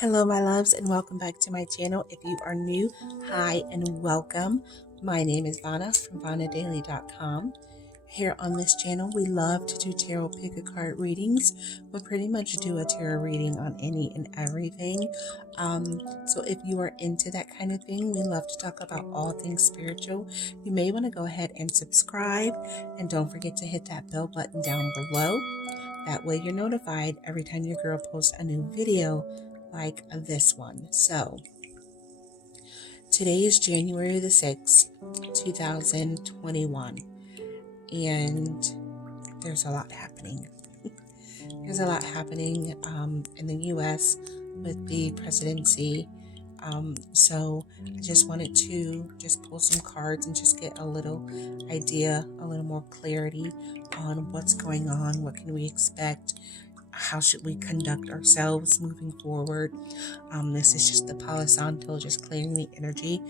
Hello my loves and welcome back to my channel. If you are new, hi and welcome. My name is Vonna from vonnadailey888. Here on this channel we love to do tarot pick a card readings. We'll pretty much do a tarot reading on any and everything. So if you are into that kind of thing, we love to talk about all things spiritual. You may want to go ahead and subscribe, and don't forget to hit that bell button down below. That way you're notified every time your girl posts a new video like this one. So today is January the 6th, 2021, and there's a lot happening. There's a lot happening in the US with the presidency. So I just wanted to just pull some cards and just get a little idea, a little more clarity on what's going on, what can we expect, how should we conduct ourselves moving forward. This is just the Palo Santo, just clearing the energy.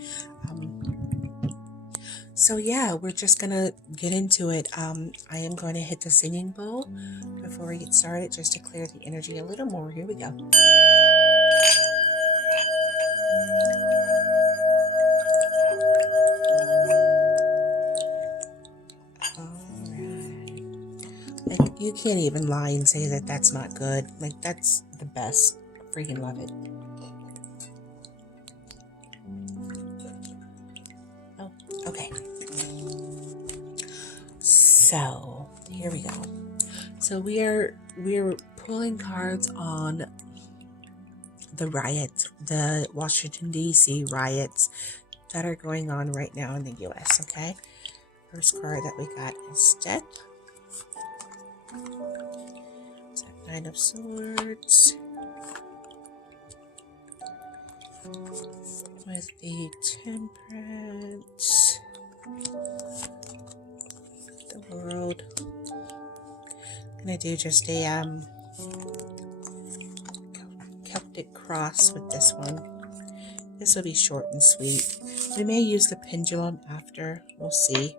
So yeah, we're just gonna get into it. I am going to hit the singing bowl before we get started, just to clear the energy a little more. Here we go. Like, you can't even lie and say that that's not good. Like, that's the best. I freaking love it. Oh, okay. So here we go. So we're pulling cards on the riots, the Washington DC riots that are going on right now in the US. Okay. First card that we got is Death. Nine of Swords with the Temperance, the World. I'm gonna do just a Celtic cross with this one. This will be short and sweet. We may use the pendulum after. We'll see.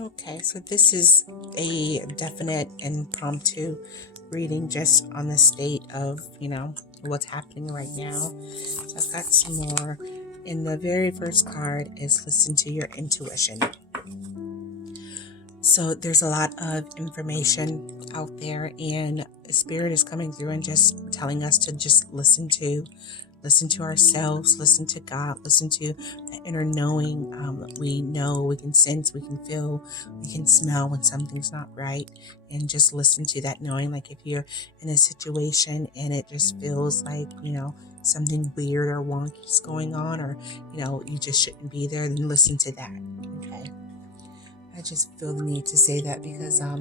Okay, so this is a definite impromptu reading just on the state of, what's happening right now. So I've got some more. And the very first card is listen to your intuition. So there's a lot of information out there, and Spirit is coming through and just telling us to just listen to ourselves, listen to God, listen to the inner knowing. We know, we can sense, we can feel, we can smell when something's not right, and just listen to that knowing. Like if you're in a situation and it just feels like, something weird or wonky is going on, or, you just shouldn't be there, then listen to that. Okay. I just feel the need to say that because I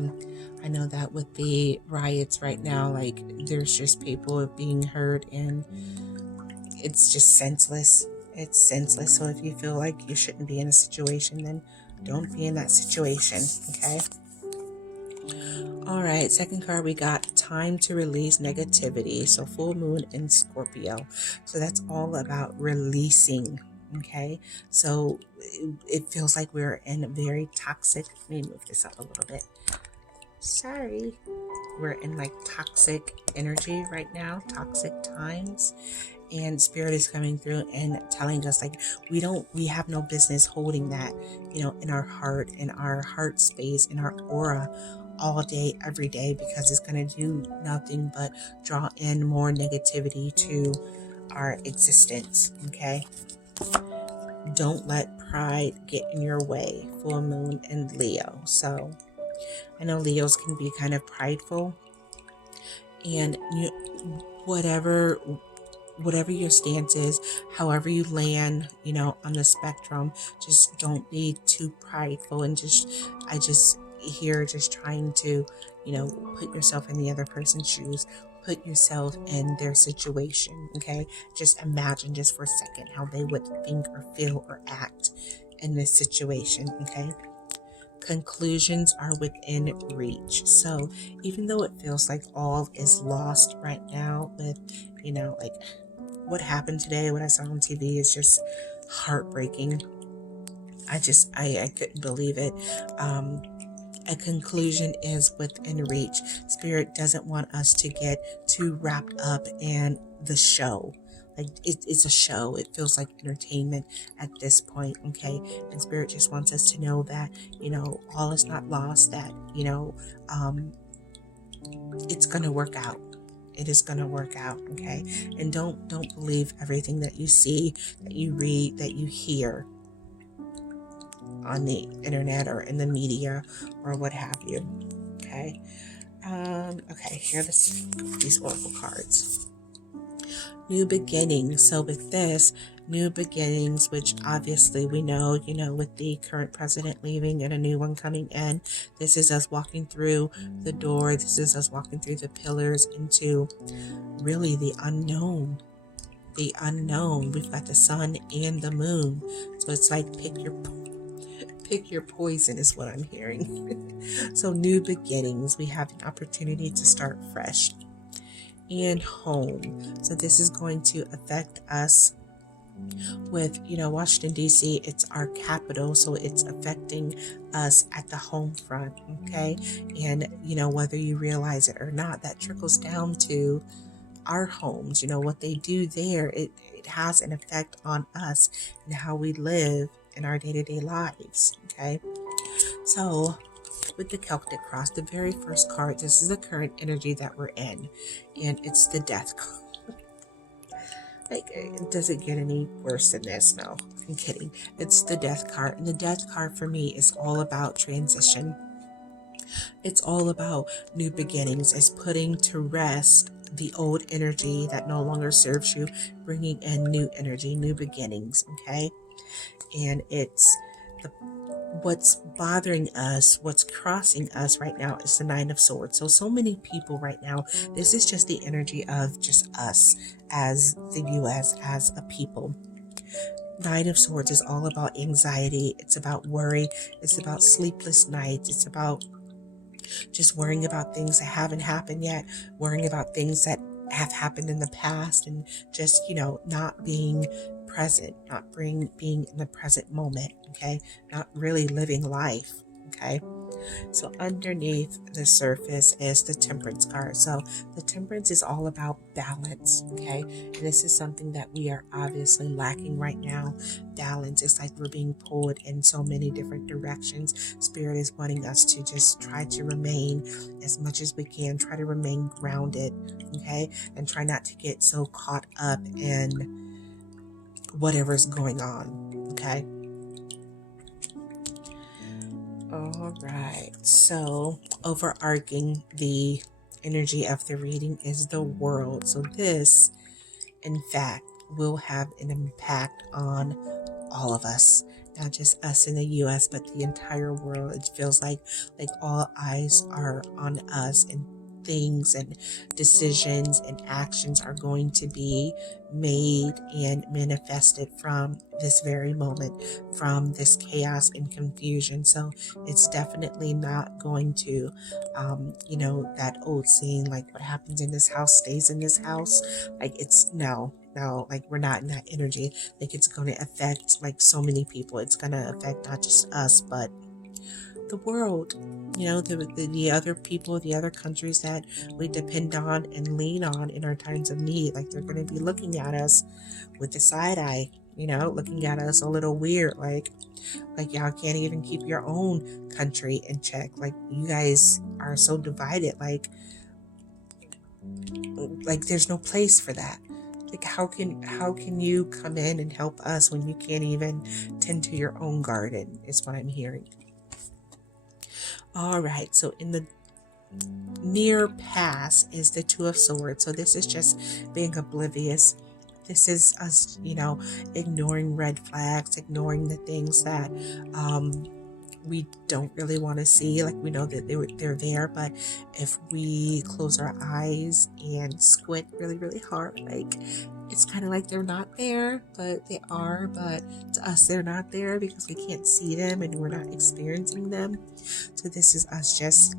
know that with the riots right now, like there's just people being hurt, and it's just senseless. It's senseless. So if you feel like you shouldn't be in a situation, then don't be in that situation. Okay. All right. Second card, we got time to release negativity. So full moon in Scorpio. So that's all about releasing. Okay. So it feels like we're in a very toxic. Let me move this up a little bit. Sorry. We're in like toxic energy right now, toxic times. And Spirit is coming through and telling us like we have no business holding that, in our heart, in our heart space, in our aura all day, every day, because it's going to do nothing but draw in more negativity to our existence. Okay. Don't let pride get in your way. Full moon in Leo. So I know Leos can be kind of prideful, and whatever your stance is, however you land, on the spectrum, just don't be too prideful, and I just here just trying to, put yourself in the other person's shoes, put yourself in their situation. Okay. Just imagine just for a second how they would think or feel or act in this situation. Okay. Conclusions are within reach. So even though it feels like all is lost right now with, like what happened today, what I saw on TV is just heartbreaking. I couldn't believe it. A conclusion is within reach. Spirit doesn't want us to get too wrapped up in the show. Like it's a show. It feels like entertainment at this point, okay? And Spirit just wants us to know that, all is not lost, that, it's going to work out. It is going to work out, okay? And don't believe everything that you see, that you read, that you hear on the internet or in the media or what have you. Okay. Okay, here are these oracle cards. New beginnings. So with this, new beginnings, which obviously we know, with the current president leaving and a new one coming in, this is us walking through the door. This is us walking through the pillars into really the unknown. The unknown. We've got the sun and the moon. So it's like pick your poison is what I'm hearing. So new beginnings, we have an opportunity to start fresh. And home. So this is going to affect us with, Washington, D.C. It's our capital. So it's affecting us at the home front. Okay. And, whether you realize it or not, that trickles down to our homes. What they do there, it has an effect on us and how we live in our day-to-day lives. Okay, so with the Celtic cross, the very first card, this is the current energy that we're in, and it's the death card. Like, it doesn't get any worse than this. No, I'm kidding. It's the death card, and the death card for me is all about transition. It's all about new beginnings. It's putting to rest the old energy that no longer serves you, bringing in new energy, new beginnings. Okay. And it's what's bothering us, what's crossing us right now is the Nine of Swords. So many people right now, this is just the energy of just us as the U.S., as a people. Nine of Swords is all about anxiety. It's about worry. It's about sleepless nights. It's about just worrying about things that haven't happened yet, worrying about things that have happened in the past, and just, not being present, not being in the present moment, okay? Not really living life, okay? So underneath the surface is the Temperance card. So the Temperance is all about balance, okay? And this is something that we are obviously lacking right now. Balance. It's like we're being pulled in so many different directions. Spirit is wanting us to just try to remain, as much as we can, try to remain grounded, okay? And try not to get so caught up in whatever's going on, okay? All right, so overarching the energy of the reading is the world. So this, in fact, will have an impact on all of us, not just us in the U.S., but the entire world. It feels like all eyes are on us, and things and decisions and actions are going to be made and manifested from this very moment, from this chaos and confusion. So it's definitely not going to, that old saying, like, what happens in this house stays in this house. Like, it's no, like, we're not in that energy. Like, it's going to affect, like, so many people. It's going to affect not just us, but the world, the other people, the other countries that we depend on and lean on in our times of need. Like, they're going to be looking at us with the side eye, looking at us a little weird, like y'all can't even keep your own country in check. Like, you guys are so divided. Like there's no place for that. Like, how can you come in and help us when you can't even tend to your own garden, is what I'm hearing. All right, so in the near past is the Two of Swords. So this is just being oblivious. This is us, ignoring red flags, ignoring the things that we don't really want to see. Like, we know that they're there, but if we close our eyes and squint really, really hard, like, it's kind of like they're not there, but they are. But to us, they're not there because we can't see them and we're not experiencing them. So this is us just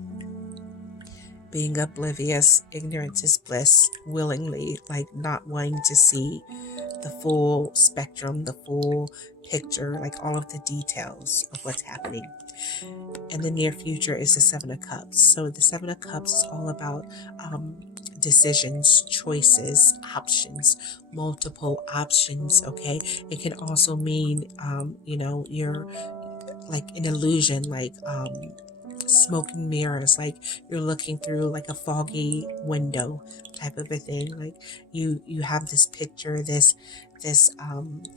being oblivious, ignorance is bliss, willingly, like not wanting to see the full spectrum, the full picture, like all of the details of what's happening. And the near future is the Seven of Cups. So the Seven of Cups is all about decisions, choices, options, multiple options. Okay, it can also mean you're like an illusion, like smoke and mirrors, like you're looking through like a foggy window type of a thing. Like you have this picture, this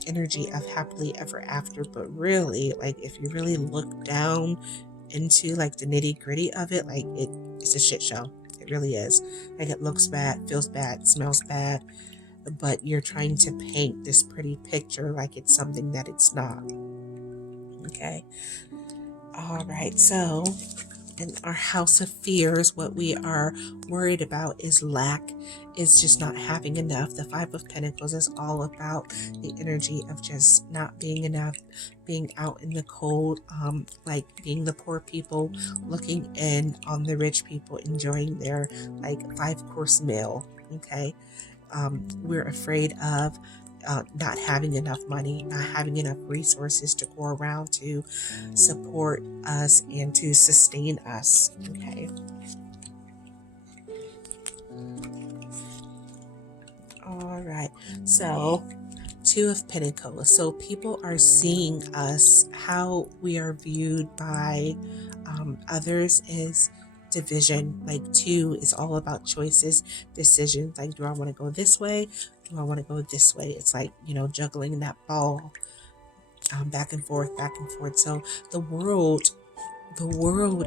energy of happily ever after, but really, like if you really look down into like the nitty gritty of it, like it's a shit show. It really is. Like it looks bad, feels bad, smells bad, but you're trying to paint this pretty picture like it's something that it's not. Okay. All right. So in our house of fears, what we are worried about is lack, is just not having enough. The Five of Pentacles is all about the energy of just not being enough, being out in the cold, like being the poor people looking in on the rich people enjoying their like 5-course meal. Okay. We're afraid of not having enough money, not having enough resources to go around to support us and to sustain us. Okay. All right. So, Two of Pentacles. So people are seeing us, how we are viewed by others is division. Like two is all about choices, decisions. Like, do I want to go this way? Do I want to go this way? It's like, juggling that ball back and forth, back and forth. So the world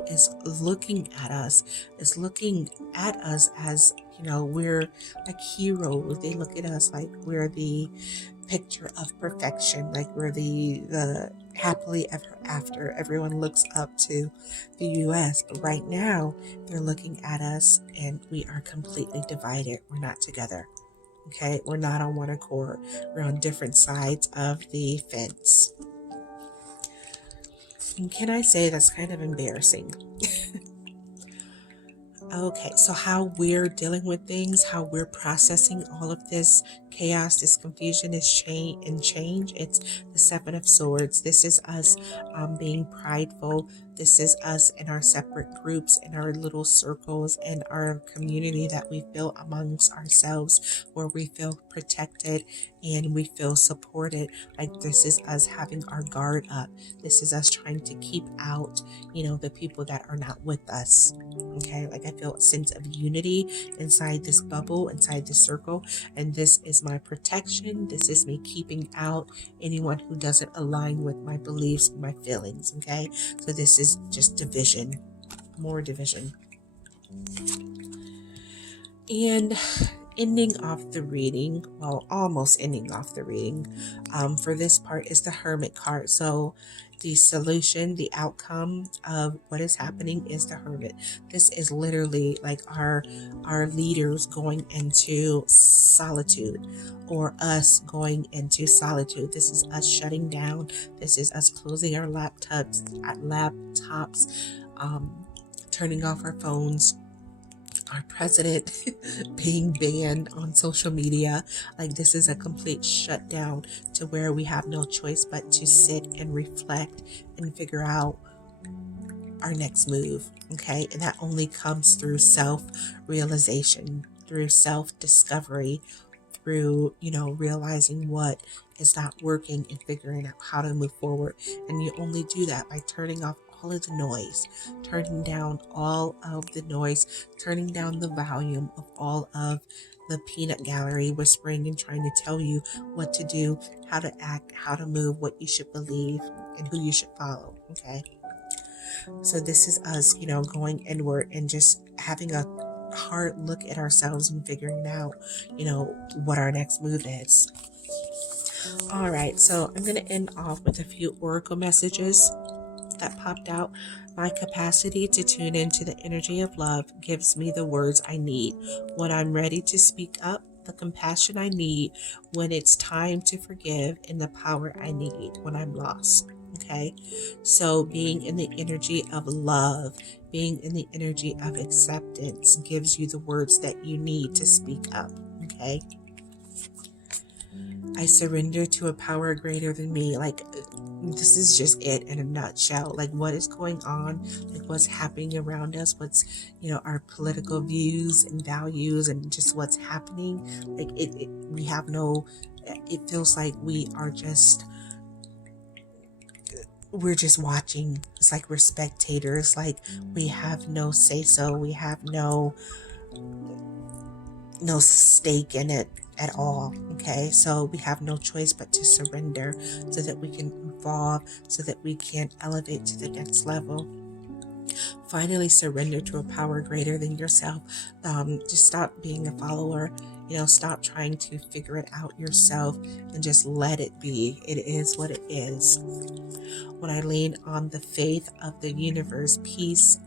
is looking at us, as, we're like heroes. They look at us like we're the picture of perfection, like we're the happily ever after. Everyone looks up to the US, but right now they're looking at us and we are completely divided. We're not together. Okay, we're not on one accord. We're on different sides of the fence. And can I say that's kind of embarrassing? Okay, so how we're dealing with things, how we're processing all of this chaos, this confusion, this change. It's the Seven of Swords. This is us being prideful. This is us in our separate groups, in our little circles, in our community that we've built amongst ourselves, where we feel protected and we feel supported. Like this is us having our guard up. This is us trying to keep out, the people that are not with us. Okay, like I feel a sense of unity inside this bubble, inside this circle, and this is my protection. This is me keeping out anyone who doesn't align with my beliefs, my feelings. Okay, so this is just division, more division. And ending off the reading, well, almost ending off the reading, for this part is the Hermit card. So the solution, the outcome of what is happening is the Hermit. This is literally like our leaders going into solitude, or us going into solitude. This is us shutting down. This is us closing our laptops, turning off our phones, our president being banned on social media. Like this is a complete shutdown to where we have no choice but to sit and reflect and figure out our next move. Okay, and that only comes through self-realization, through self-discovery, through realizing what is not working and figuring out how to move forward. And you only do that by turning off all of the noise, turning down all of the noise, turning down the volume of all of the peanut gallery whispering and trying to tell you what to do, how to act, how to move, what you should believe, and who you should follow. Okay, so this is us going inward and just having a hard look at ourselves and figuring out what our next move is. All right, so I'm going to end off with a few oracle messages that popped out. My capacity to tune into the energy of love gives me the words I need when I'm ready to speak up, the compassion I need when it's time to forgive, and the power I need when I'm lost. Okay, so being in the energy of love, being in the energy of acceptance gives you the words that you need to speak up. Okay, I surrender to a power greater than me. Like, this is just it in a nutshell. Like, what is going on, like what's happening around us, what's, our political views and values, and just what's happening. Like, we have no, it feels like we're just watching. It's like we're spectators. Like, we have no say so. We have no stake in it at all. Okay, so we have no choice but to surrender so that we can evolve, so that we can elevate to the next level. Finally, surrender to a power greater than yourself. Just stop being a follower. Stop trying to figure it out yourself and just let it be. It is what it is. When I lean on the faith of the universe, peace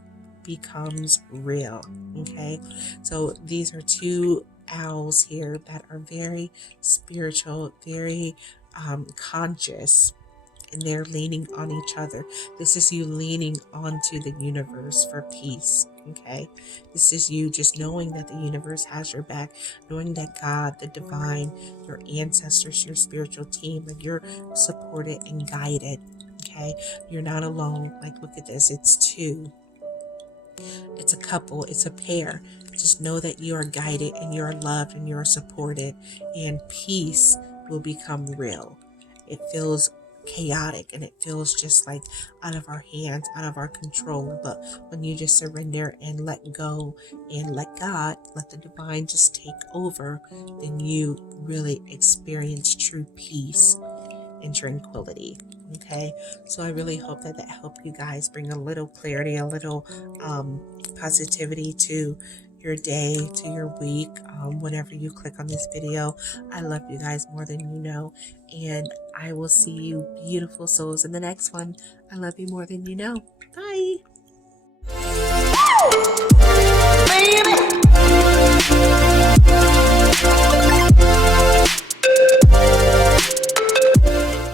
becomes real. Okay, so these are two owls here that are very spiritual, very conscious, and they're leaning on each other. This is you leaning onto the universe for peace. Okay, this is you just knowing that the universe has your back, knowing that God, the divine, your ancestors, your spiritual team, like, you're supported and guided. Okay, you're not alone. Like, look at this, it's two. It's a couple, it's a pair. Just know that you are guided and you are loved and you are supported, and peace will become real. It feels chaotic and it feels just like out of our hands, out of our control. But when you just surrender and let go and let God, let the divine just take over, then you really experience true peace and tranquility. Okay, so I really hope that helped you guys bring a little clarity, a little positivity to your day, to your week, whenever you click on this video. I love you guys more than you know, and I will see you beautiful souls in the next one. I love you more than you know. Bye.